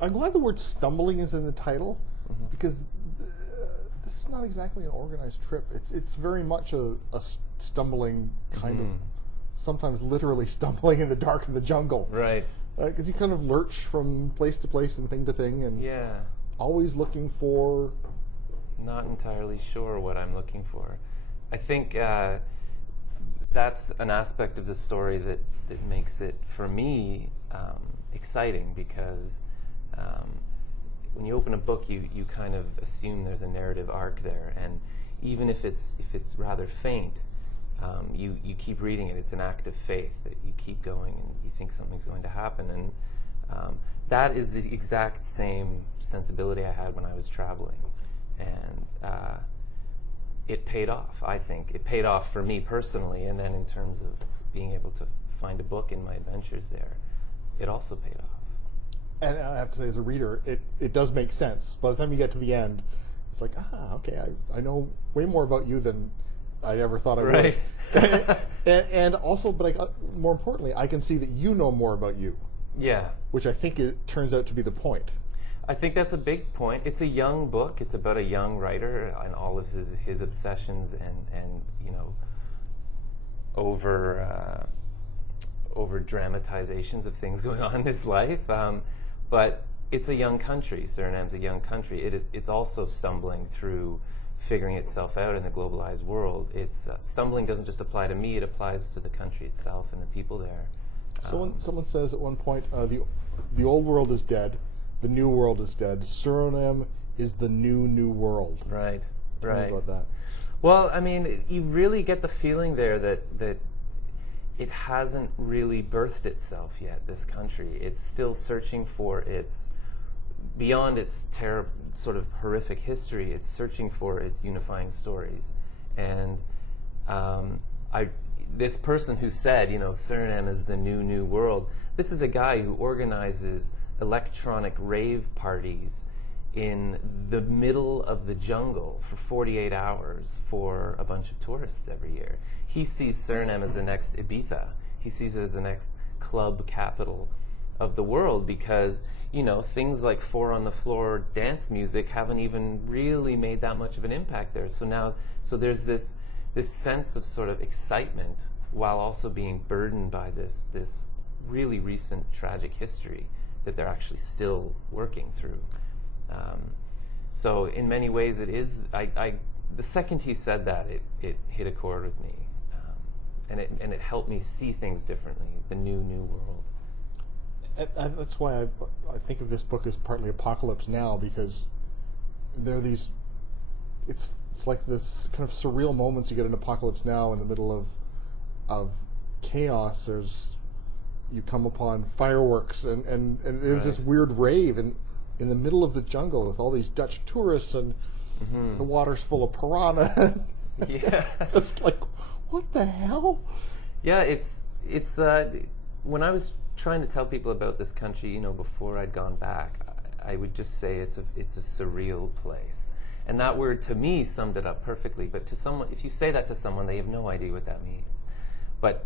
I'm glad the word stumbling is in the title, because this is not exactly an organized trip. It's very much a stumbling kind of, sometimes literally stumbling in the dark of the jungle. Right. Because you kind of lurch from place to place and thing to thing, and always looking for... Not entirely sure what I'm looking for. I think that's an aspect of the story that makes it, for me, exciting, because when you open a book, you kind of assume there's a narrative arc there, and even if it's rather faint, you keep reading it. It's an act of faith that you keep going, and you think something's going to happen, and that is the exact same sensibility I had when I was traveling, and it paid off. I think it paid off for me personally, and then in terms of being able to find a book in my adventures there, it also paid off. And I have to say, as a reader, it does make sense. By the time you get to the end, it's like, okay, I know way more about you than I ever thought I would. and also, but more importantly, I can see that you know more about you. Yeah. Which I think it turns out to be the point. I think that's a big point. It's a young book. It's about a young writer and all of his obsessions and over dramatizations of things going on in his life. But it's a young country. Suriname's a young country. It's also stumbling through figuring itself out in the globalized world. It's stumbling doesn't just apply to me, it applies to the country itself and the people there. Someone says at one point, the old world is dead, the new world is dead. Suriname is the new world. Right, Tell me about that. Well, I mean, you really get the feeling there that it hasn't really birthed itself yet, this country. It's still searching for beyond its sort of horrific history, it's searching for its unifying stories. And this person who said, Suriname is the new world, this is a guy who organizes electronic rave parties in the middle of the jungle for 48 hours for a bunch of tourists every year. He sees Suriname as the next Ibiza. He sees it as the next club capital of the world because, things like four-on-the-floor dance music haven't even really made that much of an impact there. So there's this sense of sort of excitement while also being burdened by this really recent tragic history that they're actually still working through. So in many ways it is, the second he said that, it hit a chord with me. And it helped me see things differently, the new world. And that's why I think of this book as partly Apocalypse Now, because there are these, it's like this kind of surreal moments you get in Apocalypse Now in the middle of chaos. You come upon fireworks and there's this weird rave in the middle of the jungle with all these Dutch tourists and the water's full of piranha. Yeah. Just like, what the hell? Yeah, it's when I was trying to tell people about this country, before I'd gone back, I would just say it's a surreal place. And that word to me summed it up perfectly. But to someone, if you say that to someone, they have no idea what that means. But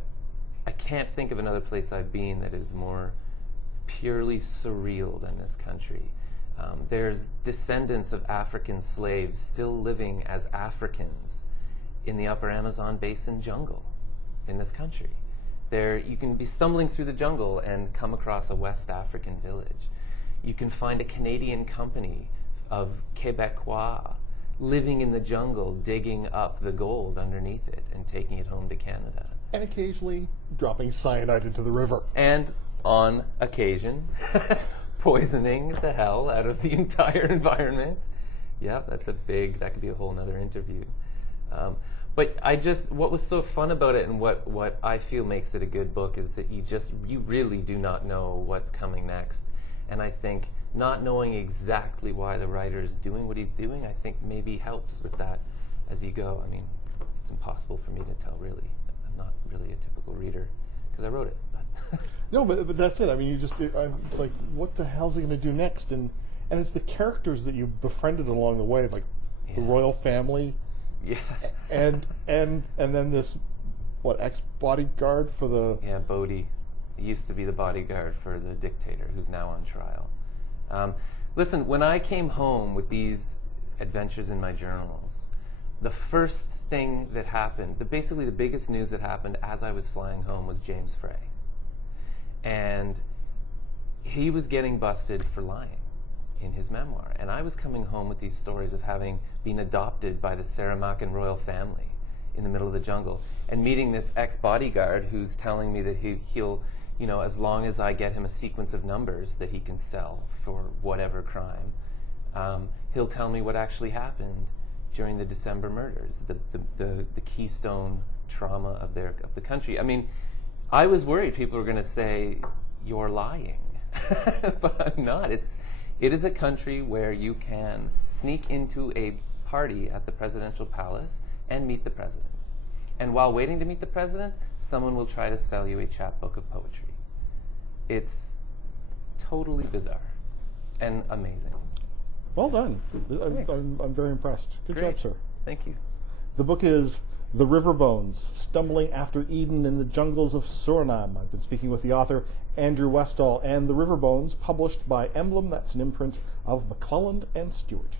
I can't think of another place I've been that is more purely surreal than this country. There's descendants of African slaves still living as Africans in the upper Amazon basin jungle in this country. You can be stumbling through the jungle and come across a West African village. You can find a Canadian company of Quebecois living in the jungle, digging up the gold underneath it and taking it home to Canada. And occasionally dropping cyanide into the river. And on occasion, poisoning the hell out of the entire environment. Yeah, that could be a whole nother interview. But what was so fun about it and what I feel makes it a good book is that you really do not know what's coming next. And I think not knowing exactly why the writer is doing what he's doing, I think maybe helps with that as you go. I mean, it's impossible for me to tell, really. I'm not really a typical reader because I wrote it. But No, but that's it. I mean, it's like, what the hell's he going to do next? And it's the characters that you befriended along the way, like the royal family. Yeah. and then this, ex-bodyguard for the... Yeah, Bodhi. He used to be the bodyguard for the dictator who's now on trial. Listen, when I came home with these adventures in my journals, the first thing that happened, basically the biggest news that happened as I was flying home was James Frey. And he was getting busted for lying in his memoir. And I was coming home with these stories of having been adopted by the Saramaccan royal family in the middle of the jungle, and meeting this ex-bodyguard who's telling me that he'll, you know, as long as I get him a sequence of numbers that he can sell for whatever crime, he'll tell me what actually happened during the December murders, the keystone trauma of the country. I mean, I was worried people were going to say, you're lying. But I'm not. It is a country where you can sneak into a party at the presidential palace and meet the president. And while waiting to meet the president, someone will try to sell you a chapbook of poetry. It's totally bizarre and amazing. Well done. Thanks. I'm very impressed. Good Great. job, sir. Thank you. The book is The Riverbones, Stumbling After Eden in the Jungles of Suriname. I've been speaking with the author, Andrew Westoll, and The Riverbones, published by Emblem. That's an imprint of McClelland and Stewart.